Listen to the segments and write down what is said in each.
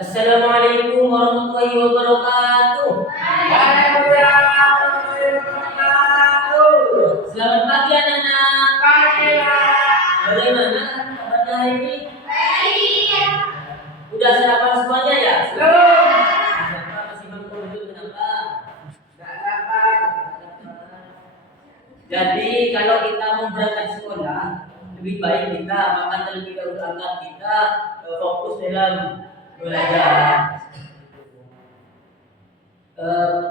Assalamualaikum warahmatullahi wabarakatuh. Waalaikumsalam warahmatullahi wabarakatuh. Selamat pagi anak-anak. Pagi, Pak. Bagaimana kabarnya hari ini? Baik. Udah sarapan semuanya ya? Belum. Kenapa masih bangun dulu? Kenapa? Nggak dapat. Jadi kalau kita mau berangkat sekolah, lebih baik kita makan terlebih dahulu agar kita fokus dalam belajar.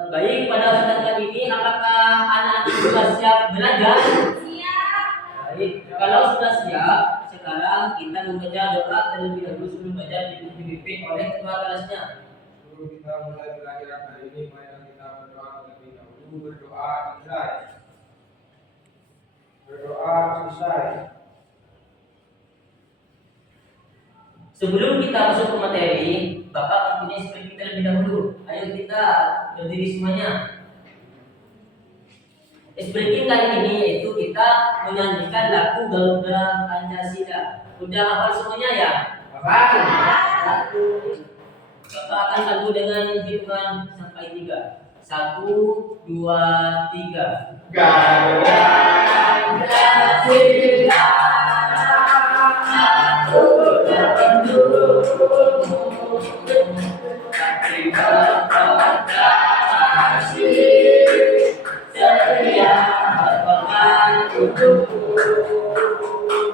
Baik, pada kesempatan kali ini apakah anak-anak sudah siap belajar? Siap. Baik, kalau sudah siap, sekarang kita membaca doa terlebih dahulu sebelum belajar dipimpin oleh ketua kelasnya. Sebelum kita mulai belajar hari ini, mari kita berdoa terlebih dahulu. Berdoa selesai. Berdoa selesai. Sebelum kita masuk ke materi, Bapak mempunyai speaking terlebih dahulu. Ayo kita berdiri semuanya. Speaking kali ini yaitu kita menyanyikan lagu Garuda Pancasila. Udah hafal semuanya ya? Bapak. Satu. Bapak akan bantu dengan hitungan sampai 3. 1, 2, 3. Garuda Pancasila. Aku bertemu terima kasih setia mengantukku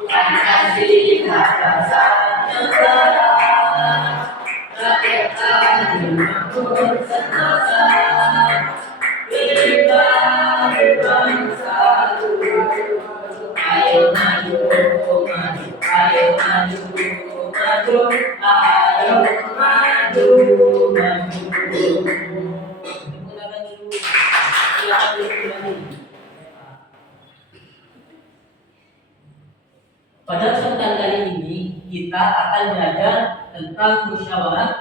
Pancasila dasar negara rakyat kami makmur sentosa beribadah bersatu. Ayo maju, maju, ayo maju, maju, ayo maju, maju. Mulakan dulu. Silakan diulangi. Pada kesempatan kali ini kita akan belajar tentang musyawarah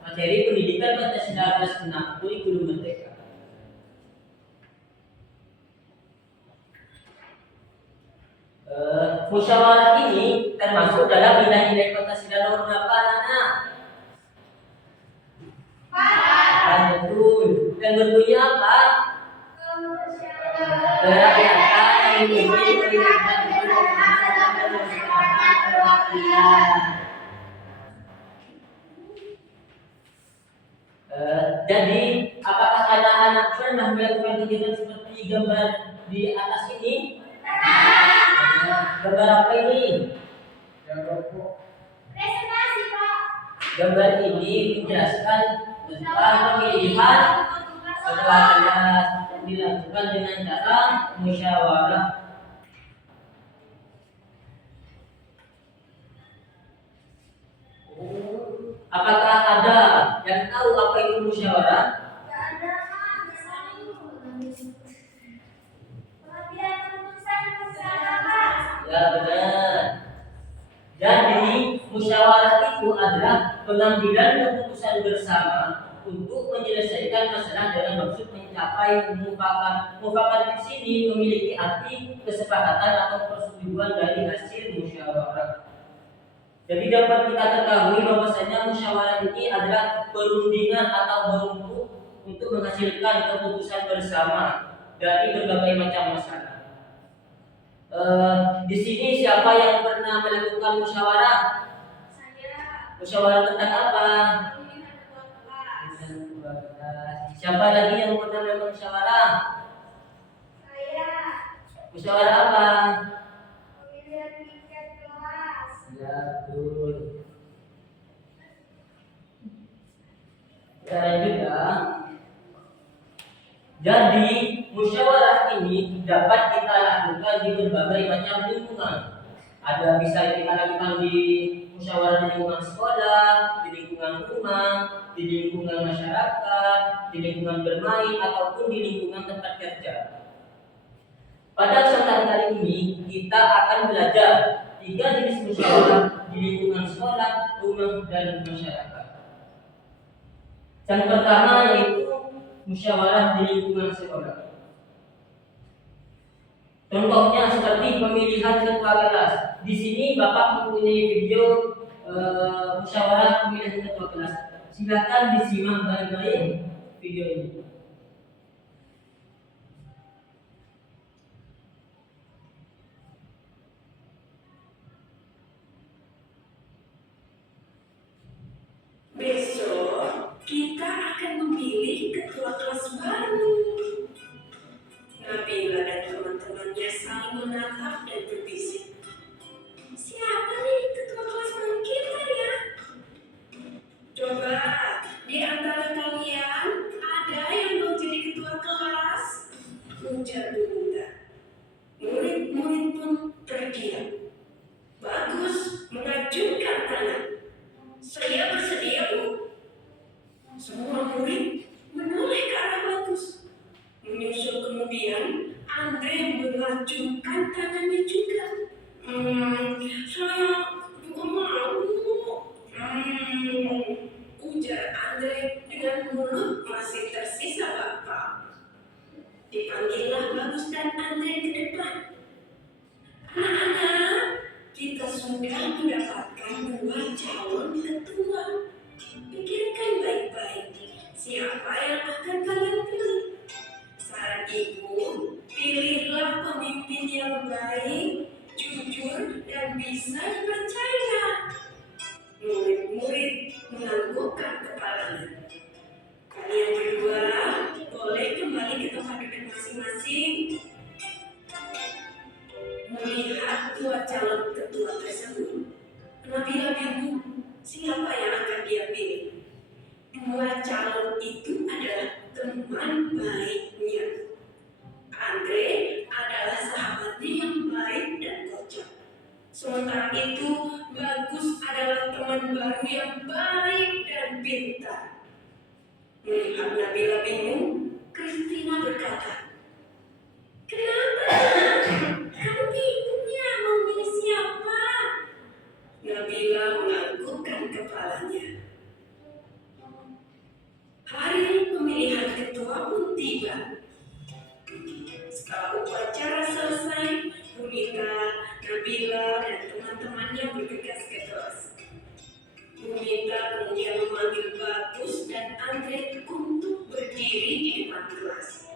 materi pendidikan Pancasila kelas 6 kurikulum merdeka. Musyawarah ini termasuk dalam nilai-nilai Pancasila nomor berapa anak-anak? Betul. Dan bentuknya apa? Kerakyatan memiliki kehidupan jadi, apakah anak-anak pernah melakukan kegiatan seperti gambar di atas ini? Gambar apa ini? Presentasi, Pak. Gambar ini menjelaskan tentang pemilihan setelah kelas yang dilakukan dengan cara musyawarah. Apakah ada yang tahu apa itu musyawarah? Nggak ada, Pak. Pengambilan keputusan bersama. Ya benar. Jadi musyawarah itu adalah pengambilan keputusan bersama untuk menyelesaikan masalah dengan maksud mencapai mufakat. Mufakat di sini memiliki arti kesepakatan atau persetujuan dari hasil musyawarah. Jadi dapat kita ketahui bahwasanya musyawarah ini adalah perundingan atau berembuk untuk menghasilkan keputusan bersama dari berbagai macam masalah. Di sini siapa yang pernah melakukan musyawarah? Saya Musyawarah tentang apa? pemilihan ketua kelas. Siapa lagi yang pernah melakukan musyawarah? Saya Musyawarah apa? pemilihan tingkat kelas. Ya, betul. Kita lanjut ya. Jadi musyawarah ini dapat kita lakukan di berbagai macam lingkungan. Ada bisa kita lakukan di musyawarah di lingkungan sekolah, di lingkungan rumah, di lingkungan masyarakat, di lingkungan bermain ataupun di lingkungan tempat kerja. Pada kesempatan kali ini kita akan belajar 3 jenis musyawarah di lingkungan sekolah, rumah, dan masyarakat. Yang pertama yaitu musyawarah di lingkungan sekolah. Contohnya seperti pemilihan ketua kelas. Di sini Bapak mempunyai video musyawarah pemilihan ketua kelas. Silakan disimak baik-baik video ini. Besok kita akan memilih ketua kelas baru. Nabila dan teman-temannya saling menatap dan berbisik. Siapa nih ketua kelas baru kita ya? Coba di antara kalian ada yang mau jadi ketua kelas? Ujar Bunda. Murid-murid pun terdiam. Bagus mengajungkan tangan. Saya bersedia, Bu. Semua murid menoleh ke arah Bagus. Menyusul kemudian, Andre mengacungkan tangannya juga. Saya juga mau. Ujar Andre dengan mulut masih tersisa bapa. Dipanggillah Bagus dan Andre ke depan. Anak-anak, kita sudah mendapatkan 2 calon ketua. Pikirkan baik-baik, siapa yang akan kalian pilih? Saran Ibu, pilihlah pemimpin yang baik, jujur, dan bisa dipercaya. Murid-murid menganggukkan kepalanya. Kalian berdua boleh kembali ke tempat duduk masing-masing. Melihat 2 calon ketua tersebut, Nabila bingung siapa yang akan dia pilih. 2 calon itu adalah teman baiknya. Andre adalah sahabatnya yang baik dan kocak. Sementara itu, Bagus adalah teman baru yang baik dan pintar. Melihat Nabila bingung, Kristina berkata, "Kenapa? Kamu bingungnya mau milih siapa?" Nabila menganggukkan kepalanya. Hari pemilihan ketua pun tiba. Setelah upacara selesai, Bunita, Nabila, dan teman-temannya bergegas ke kelas. Bunita kemudian memanggil Bagus dan Andre untuk berdiri di depan kelas.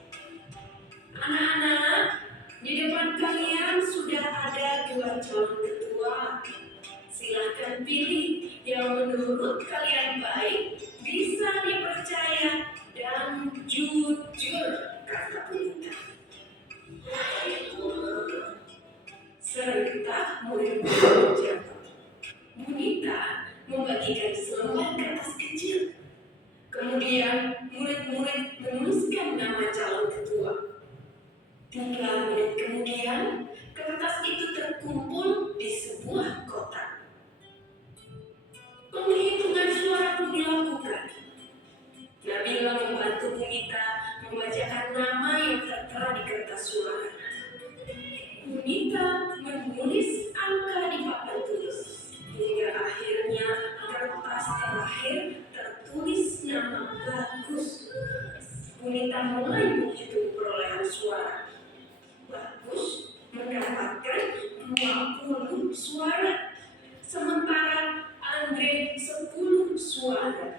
Anak-anak, di depan kalian sudah ada 2 calon ketua. Silahkan pilih yang menurut kalian baik, bisa dipercaya, dan jujur, kata Bunita. Serentak murid-murid menjawab. Bunita membagikan selembar kertas kecil. Kemudian murid-murid menuliskan nama calon ketua. 3 menit kemudian, kertas itu terkumpul di sebuah kotak. Penghitungan suara pun dilakukan. Nabila membantu Bunita membacakan nama yang tertera di kertas suara. Bunita menulis angka di papan tulis. Hingga akhirnya kertas terakhir tertulis nama Bagus. Bunita mulai menghitung perolehan suara. Bagus mendapatkan 20 suara, sementara Andre 10 suara.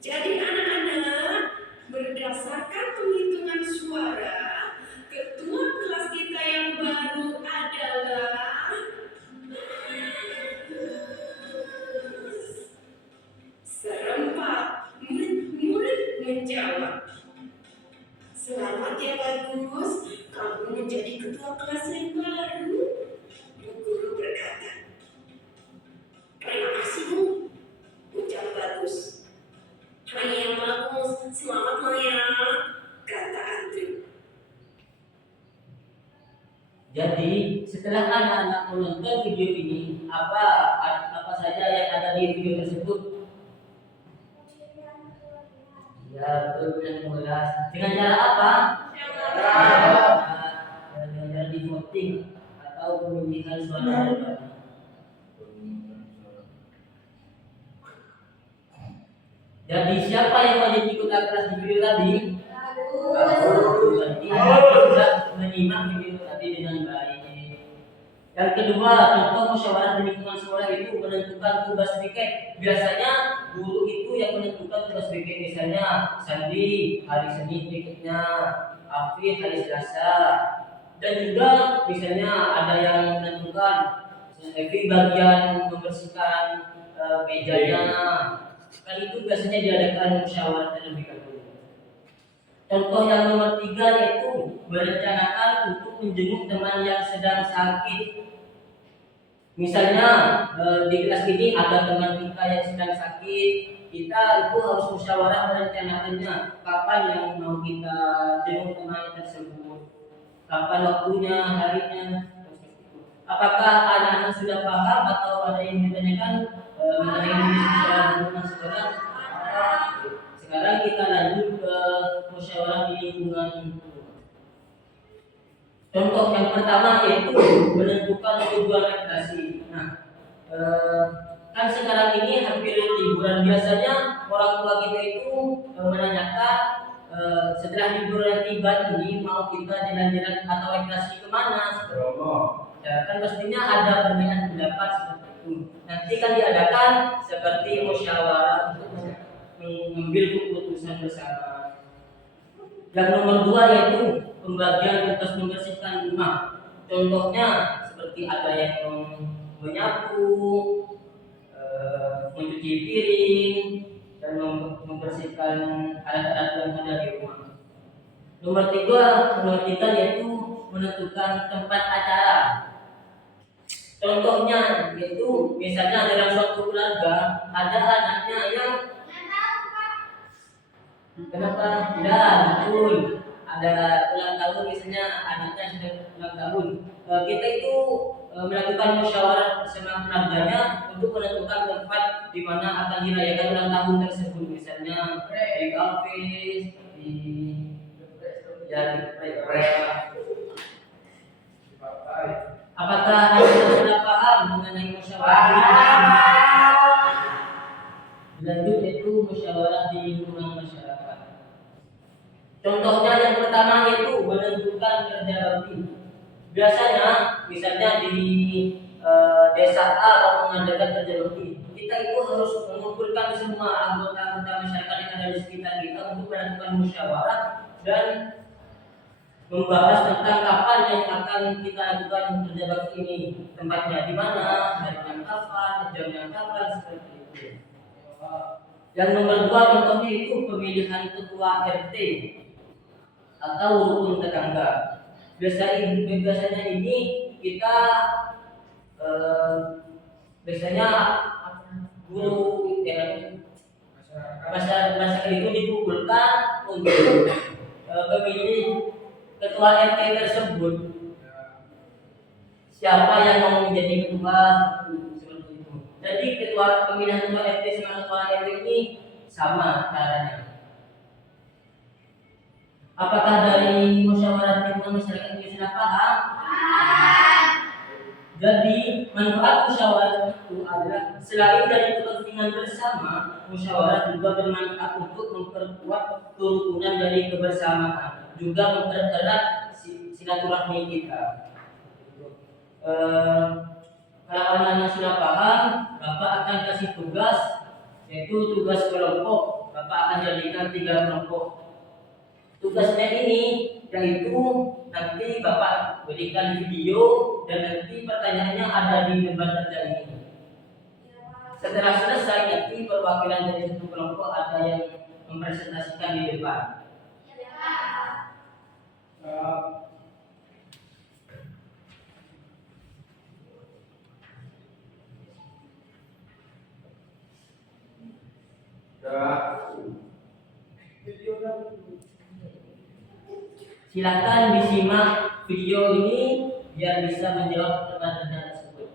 Jadi anak-anak, berdasarkan penghitungan suara, ketua kelas kita yang baru adalah serempak murid-murid menjawab. Selamat ya Bagus, kamu menjadi ketua kelas yang baru. Bu Guru berkata. Terima kasih Bu, ucap Bagus. Hanya yang bagus, selamat Maya, kata Andre. Jadi setelah anak-anak menonton video ini, apa saja yang ada di video tersebut? Ya betul, dengan mudah. Dengan cara apa? Dengan cara di voting atau pemilihan suara berbeda. Jadi siapa yang wajib ikut kelas di video tadi? Bagus. Berarti sudah menyimak video tadi dengan baik. Yang kedua, contoh musyawarah di lingkungan sekolah itu menentukan tugas piket. Biasanya guru itu yang menentukan tugas piket, misalnya Sandi hari Senin piketnya, Afi hari Selasa, dan juga misalnya ada yang menentukan Evi bagian membersihkan mejanya. Kan itu biasanya diadakan musyawarah terlebih dahulu. Contoh yang nomor 3 yaitu merencanakan untuk menjenguk teman yang sedang sakit. Misalnya di kelas ini ada teman kita yang sedang sakit, kita itu harus musyawarah merencanakannya kapan yang mau kita jenguk teman tersebut, kapan waktunya, harinya. Apakah anak-anak sudah paham atau ada yang ditanyakan mengenai musyawarah di lingkungan sekolah? Sekarang kita lanjut ke musyawarah di lingkungan. Contoh yang pertama yaitu menentukan tujuan rekreasi. Nah, kan sekarang ini hampir liburan, biasanya orang tua kita itu menanyakan setelah liburan tiba ini mau kita jalan-jalan atau rekreasi kemana? Ya, kan pastinya ada perbedaan pendapat seperti itu. Nanti kan diadakan seperti musyawarah untuk mengambil keputusan bersama. Yang nomor 2 yaitu pembagian tugas membersihkan rumah. Contohnya seperti ada yang menyapu, mencuci piring, dan membersihkan alat-alat yang ada di rumah. Nomor 3 yaitu menentukan tempat acara. Contohnya yaitu misalnya dalam suatu keluarga ada anaknya yang kenapa tidak betul ada ulang tahun, misalnya anaknya sedang ulang tahun, kita itu melakukan musyawarah bersama keluarganya untuk menentukan tempat di mana akan dirayakan ulang tahun tersebut, misalnya di kafe, di Apakah Anda sudah paham mengenai musyawarah? Lanjut yaitu musyawarah di lingkungan masyarakat. Contohnya yang pertama yaitu menentukan kerja bakti. Biasanya misalnya di desa A mau mengadakan kerja bakti, kita itu harus mengumpulkan semua anggota-anggota masyarakat yang ada di sekitar kita untuk melakukan musyawarah dan membahas tentang kapan yang akan kita lakukan kerja bakti ini, tempatnya di mana, harinya kapan, jamnya kapan, seperti itu. Yang nomor 2 contohnya itu pemilihan ketua RT atau rukun tetangga. Biasanya ini kita biasanya guru masyarakat itu dikumpulkan untuk memilih ketua RT tersebut, siapa yang mau menjadi ketua, seperti itu. Jadi pemilihan ketua RT sama ketua RW ini sama caranya. Apakah dari musyawarah lingkungan masyarakat ini sudah paham? Jadi manfaat musyawarah itu adalah selain dari kepentingan bersama, musyawarah juga bermanfaat untuk memperkuat kerukunan dari kebersamaan, juga mempererat silaturahmi kita. Kalau anak-anak sudah paham, Bapak akan kasih tugas, yaitu tugas kelompok. Bapak akan jadikan 3 kelompok. Tugasnya ini yaitu nanti Bapak berikan video dan nanti pertanyaannya ada di depan kerja ini. Setelah selesai nanti perwakilan dari satu kelompok ada yang mempresentasikan di depan. Silakan disimak video ini biar bisa menjawab pertanyaan tersebut.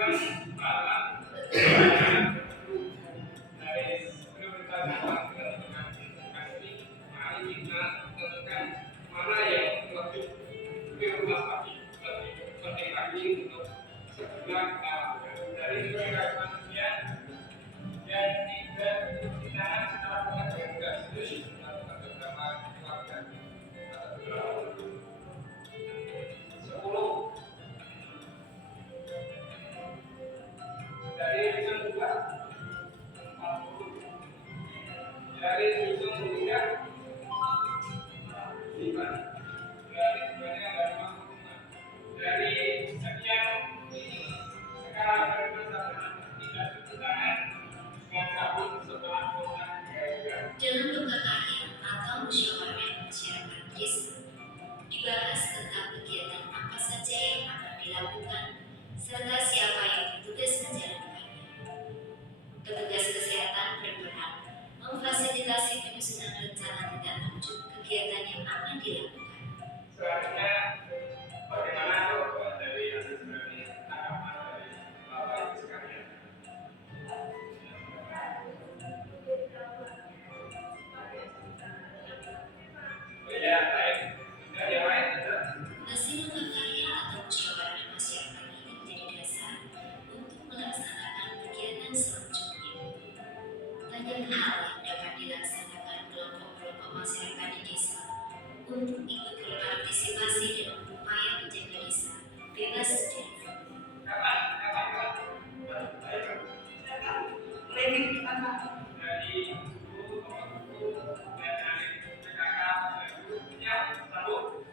mana yang lebih bermanfaat, lebih penting lagi untuk sebuah dari sebagai manusia yang tidak kita secara mengajarkan sendiri melakukan beberapa melakukan sepuluh dari bisa juga 40 dari bisa juga 5 dari sebanyak dari 45 dari sekian ini sekarang berdasarkan tidak digunakan dengan tahun setelah program Dalam pembahasan atau musyawarah masyarakat desa, dibahas tentang kegiatan apa saja yang akan dilakukan serta siapa yang bertugas menjalankannya. Petugas kesehatan berperan memfasilitasi penyusunan rencana tindak lanjut kegiatan yang akan dilakukan. selanjutnya bagaimana dari tanggapan dari Bapak Ibu sekalian. Ya, baik. Yang lain ada? Hasil karya atau musyawarah masyarakat ini menjadi dasar untuk melaksanakan kegiatan selanjutnya. Banyak hal yang dapat dilaksanakan kelompok-kelompok masyarakat di desa untuk ikut berpartisipasi dalam upaya menjaga desa bebas dari Dari guru, dan dari PKK, ya, sambung.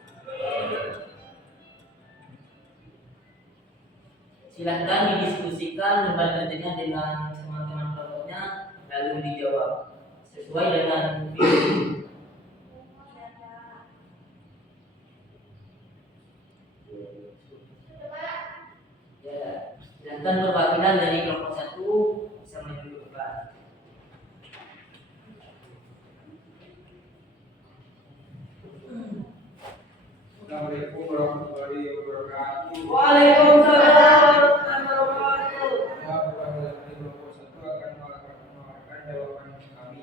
Silahkan didiskusikan beban kerjanya dengan teman-teman kelompoknya lalu dijawab sesuai dengan visi. Ya, silahkan perwakilan dari kelompok 1 bisa maju ke depan. Assalamualaikum warahmatullahi wabarakatuh. Waalaikumsalam warahmatullahi wabarakatuh. Ya, perwakilan dari kelompok 1 akan mengeluarkan jawaban kami.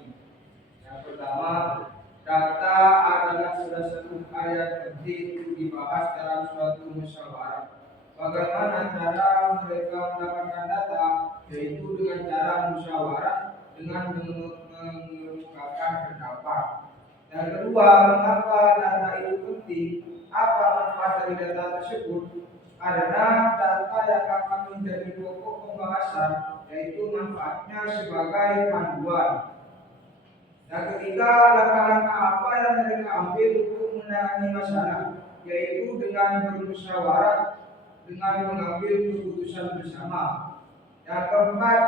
Yang pertama, data adalah salah satu hal yang penting untuk dibahas dalam suatu musyawarah. Bagaimana cara mereka mendapatkan data? Yaitu dengan cara musyawarah dengan mengemukakan pendapat. Yang kedua, mengapa data itu penting? Apa manfaat dari data tersebut? Karena data yang akan menjadi pokok pembahasan, yaitu manfaatnya sebagai panduan. Yang ketiga, langkah-langkah apa yang mereka ambil untuk menangani masalah, yaitu dengan bermusyawarah, dengan mengambil keputusan bersama. Yang keempat,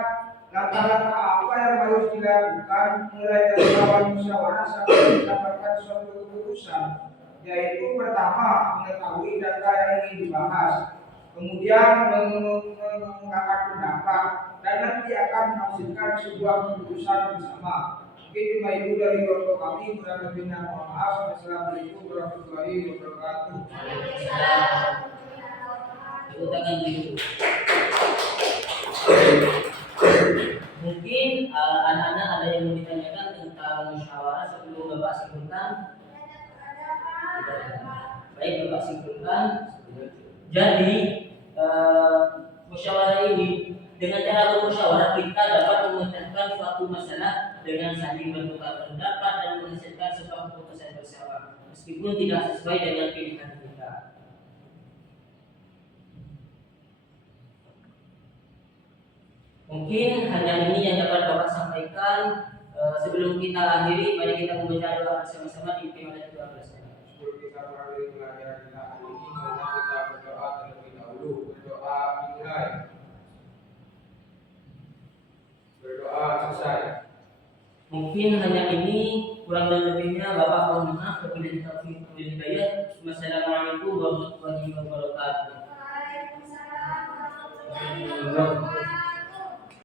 langkah-langkah apa yang harus dilakukan mulai dari awal musyawarah sampai mendapatkan suatu keputusan, yaitu pertama mengetahui data yang ingin dibahas, kemudian mengemukakan pendapat, dan nanti akan menghasilkan sebuah keputusan bersama. Mungkin cuma itu dari kelompok kami, kurang lebihnya mohon maaf. Assalamualaikum warahmatullahi wabarakatuh. Tepuk tangan dulu. Mungkin anak-anak ada yang mau ditanyakan tentang musyawarah sebelum Bapak simpulkan. Baik, Bapak simpulkan. Jadi musyawarah ini, dengan cara bermusyawarah kita dapat memecahkan suatu masalah dengan saling bertukar pendapat dan menghasilkan sebuah keputusan bersama, meskipun tidak sesuai dengan pilihan kita. Mungkin hanya ini yang dapat Bapak sampaikan. Sebelum kita akhiri, mari kita membaca doa bersama-sama di Ibadah 12. Sebelum kita mengakhiri pelajaran kita hari ini, mari kita berdoa terlebih dahulu. Berdoa dimulai. Berdoa selesai. Mungkin hanya ini, kurang dan lebihnya Bapak mohon maaf. Wabillahi taufiq wal hidayah. Wassalamualaikum